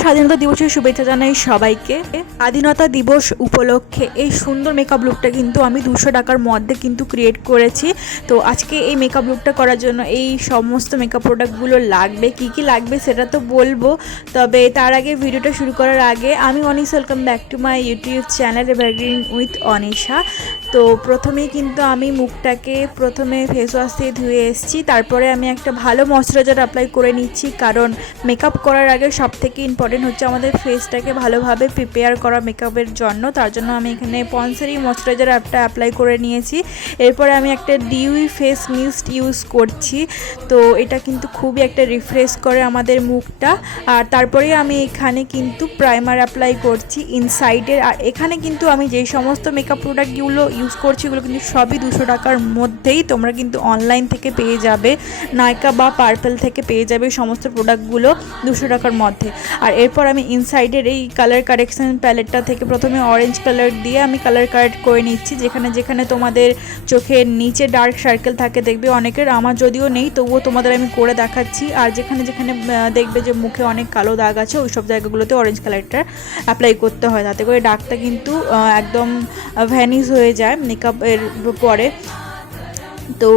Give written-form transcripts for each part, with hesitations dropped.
স্বাধীনতা দিবসের শুভেচ্ছা জানাই সবাইকে। স্বাধীনতা দিবস উপলক্ষে এই সুন্দর মেকআপ লুকটা কিন্তু আমি 200 টাকার মধ্যে কিন্তু ক্রিয়েট করেছি। তো আজকে এই মেকআপ লুকটা করার জন্য এই সমস্ত মেকআপ প্রোডাক্টগুলো লাগবে, কি কি লাগবে সেটা তো বলবো। তবে তার আগে ভিডিওটা শুরু করার আগে আমি Anisha, welcome back to my YouTube channel evergreen with Anisha. তো প্রথমেই কিন্তু আমি মুখটাকে ফেস ওয়াশ দিয়ে ধুয়ে এসেছি, তারপরে আমি একটা ভালো ময়শ্চারাইজার অ্যাপ্লাই করে নিচ্ছি, কারণ মেকআপ করার আগে সবথেকে ইম্পর্টেন্ট হচ্ছে আমাদের ফেসটাকে ভালোভাবে প্রিপেয়ার করা মেকআপের জন্য। তার জন্য আমি এখানে পন্সেরই ময়শ্চারাইজার অ্যাপ্লাই করে নিয়েছি। এরপরে আমি একটা ডিউই ফেস মিস্ট ইউজ করছি। তো এটা কিন্তু খুবই একটা রিফ্রেশ করে আমাদের মুখটা। আর তারপরে আমি এখানে কিন্তু প্রাইমার অ্যাপ্লাই করছি ইনসাইডের। আর এখানে কিন্তু আমি যেই সমস্ত মেকআপ প্রোডাক্টগুলো ইউজ করছি এগুলো কিন্তু সবই 200 টাকার মধ্যেই তোমরা কিন্তু অনলাইন থেকে পেয়ে যাবে, নাইকা বা পার্পেল থেকে পেয়ে যাবে সমস্ত প্রোডাক্টগুলো 200 টাকার মধ্যে। আর এরপর আমি ইনসাইডের এই কালার কারেকশন প্যালেটটা থেকে প্রথমে অরেঞ্জ কালার দিয়ে আমি কালার কারেক্ট করে নিচ্ছি। যেখানে যেখানে তোমাদের চোখের নিচে ডার্ক সার্কেল থাকে, দেখবে অনেকের, আমার যদিও নেই তবুও তোমাদের আমি করে দেখাচ্ছি। আর যেখানে যেখানে দেখবে যে মুখে অনেক কালো দাগ আছে ওই সব জায়গাগুলোতে অরেঞ্জ কালারটা অ্যাপ্লাই করতে হয়, তাতে করে ডার্কটা কিন্তু একদম ভ্যানিশ হয়ে যায় মেকআপের পরে। তো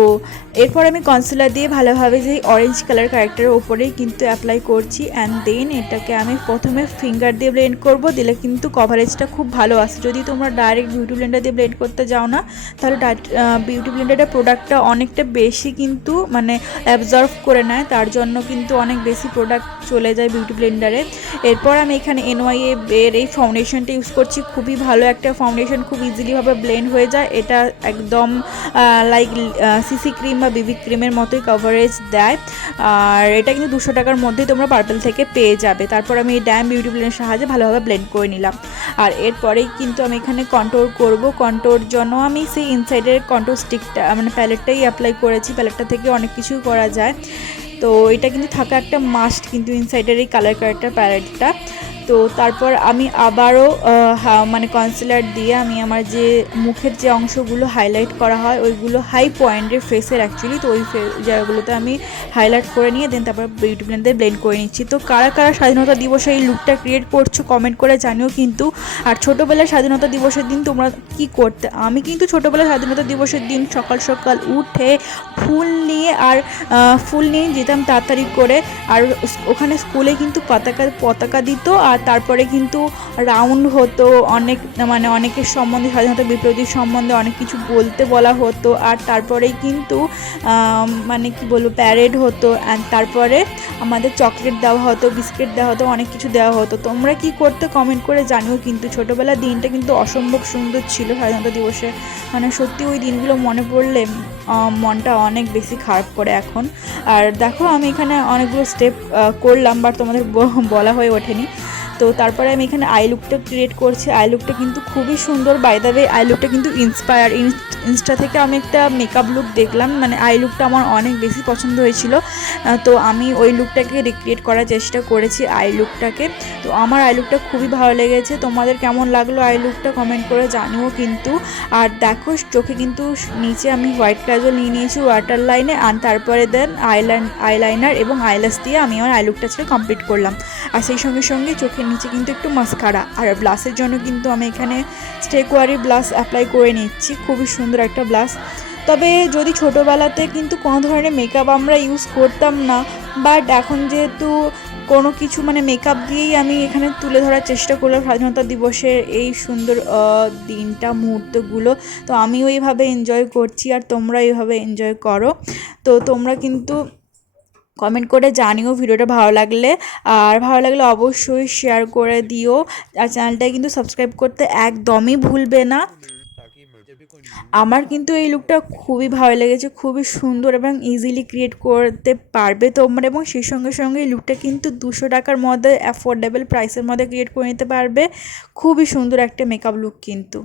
এরপর আমি কনসিলার দিয়ে ভালোভাবে যে অরেঞ্জ কালার ক্যারেক্টারের ওপরেই কিন্তু অ্যাপ্লাই করছি। অ্যান্ড দেন এটাকে আমি প্রথমে ফিঙ্গার দিয়ে ব্লেন্ড করব, দিলে কিন্তু কভারেজটা খুব ভালো আসে। যদি তোমরা ডাইরেক্ট বিউটি ব্লেন্ডার দিয়ে ব্লেন্ড করতে যাও না, তাহলে বিউটি ব্লেন্ডারের প্রোডাক্টটা অনেকটা বেশি কিন্তু মানে অ্যাবজর্ভ করে নেয়, তার জন্য কিন্তু অনেক বেশি প্রোডাক্ট চলে যায় বিউটি ব্লেন্ডারে। এরপর আমি এখানে NYA এর এই ফাউন্ডেশনটা ইউজ করছি। খুবই ভালো একটা ফাউন্ডেশন, খুব ইজিলিভাবে ব্লেন্ড হয়ে যায়। এটা একদম লাইক সিসি ক্রিম বা বিবি ক্রিমের মতোই কভারেজ দেয়। আর এটা কিন্তু 200 টাকার মধ্যেই তোমরা পার্পেল থেকে পেয়ে যাবে। তারপর আমি এই ড্যাম বিউটি ব্লেন্ডের সাহায্যে ভালোভাবে ব্লেন্ড করে নিলাম। আর এরপরেই কিন্তু আমি এখানে কন্ট্রোল করব। কন্ট্রোর জন্য আমি সেই ইনসাইডের কন্ট্রোর স্টিকটা মানে প্যালেটটাই অ্যাপ্লাই করেছি। প্যালেটটা থেকে অনেক কিছু করা যায়, তো এটা কিন্তু থাকা একটা মাস্ট কিন্তু ইনসাইডের এই কালার কারেক্টার প্যালেটটা। তো তারপর আমি আবারও মানে কনসিলার দিয়ে আমি আমার যে মুখের যে অংশগুলো হাইলাইট করা হয় ওইগুলো হাই পয়েন্টের ফেসের অ্যাকচুয়ালি, তো ওই জায়গাগুলোতে আমি হাইলাইট করে নিয়ে দেন তারপর বিউটি ব্লেন্ডার ব্লেন্ড করে নিচ্ছি। তো কারা কারা স্বাধীনতা দিবসে এই লুকটা ক্রিয়েট করছো কমেন্ট করে জানিও কিন্তু। আর ছোটোবেলায় স্বাধীনতা দিবসের দিন তোমরা কি করতে? আমি কিন্তু ছোটোবেলায় স্বাধীনতা দিবসের দিন সকাল সকাল উঠে ফুল নিয়ে যেতাম তাড়াতাড়ি করে। আর ওখানে স্কুলে কিন্তু পতাকা দিত, আর তারপরে কিন্তু রাউন্ড হতো, অনেকের সম্বন্ধে, স্বাধীনতা বিপ্লবীর সম্বন্ধে অনেক কিছু বলা হতো। আর তারপরেই কিন্তু প্যারেড হতো। অ্যান্ড তারপরে আমাদের চকলেট দেওয়া হতো, বিস্কিট দেওয়া হতো, অনেক কিছু দেওয়া হতো। তোমরা কি করতে কমেন্ট করে জানিও কিন্তু। ছোটোবেলার দিনটা কিন্তু অসম্ভব সুন্দর ছিল স্বাধীনতা দিবসে, সত্যি ওই দিনগুলো মনে পড়লে মনটা অনেক বেশি খারাপ করে এখন। আর দেখো আমি এখানে অনেকগুলো স্টেপ করলাম, বাট তোমাদের বলা হয়ে ওঠেনি। তো তারপরে আমি এখানে আই লুকটা ক্রিয়েট করছি। আই লুকটা কিন্তু খুবই সুন্দর। বাই দ্য ওয়ে আই লুকটা কিন্তু ইনস্টা থেকে আমি একটা মেকআপ লুক দেখলাম, আই লুকটা আমার অনেক বেশি পছন্দ হয়েছিল। তো আমি ওই লুকটাকে রিক্রিয়েট করার চেষ্টা করেছি আই লুকটাকে। তো আমার আই লুকটা খুবই ভালো লেগেছে। তোমাদের কেমন লাগলো আই লুকটা কমেন্ট করে জানিও কিন্তু। আর দেখো চোখে কিন্তু নিচে আমি হোয়াইট কাজল নিয়ে নিয়েছি ওয়াটার লাইনে, আর তারপরে দেন আইলাইনার এবং আইল্যাশ দিয়ে আমি আমার আই লুকটা ছেড়ে কমপ্লিট করলাম। আর সেই সঙ্গে সঙ্গে চোখের নিচে কিন্তু একটু মাস্কারা। আর ব্লাশের জন্য কিন্তু আমি এখানে স্টেকওয়ারি ব্লাশ অ্যাপ্লাই করে নিচ্ছি, খুবই সুন্দর একটা ব্লাশ। তবে যদি ছোটোবেলাতে কিন্তু কোনো ধরনের মেকআপ আমরা ইউজ করতাম না, বাট এখন যেহেতু কোনো কিছু মেকআপ দিয়েই আমি এখানে তুলে ধরার চেষ্টা করলাম স্বাধীনতা দিবসের এই সুন্দর দিনটা, মুহূর্তগুলো। তো আমিও এইভাবে এনজয় করছি, আর তোমরা এইভাবে এনজয় করো। তো তোমরা কিন্তু কমেন্ট করে জানিও ভিডিওটা ভালো লাগলে, আর ভালো লাগলে অবশ্যই শেয়ার করে দিও। আর চ্যানেলটা কিন্তু সাবস্ক্রাইব করতে একদমই ভুলবে না। আমার কিন্তু এই লুকটা খুবই ভালো লেগেছে, খুবই সুন্দর এবং ইজিলি ক্রিয়েট করতে পারবে তোমরা। এবং সেই সঙ্গে সঙ্গে এই লুকটা কিন্তু 200 টাকার মধ্যে অ্যাফোর্ডেবল প্রাইসের মধ্যে ক্রিয়েট করে নিতে পারবে। খুবই সুন্দর একটা মেকআপ লুক কিন্তু।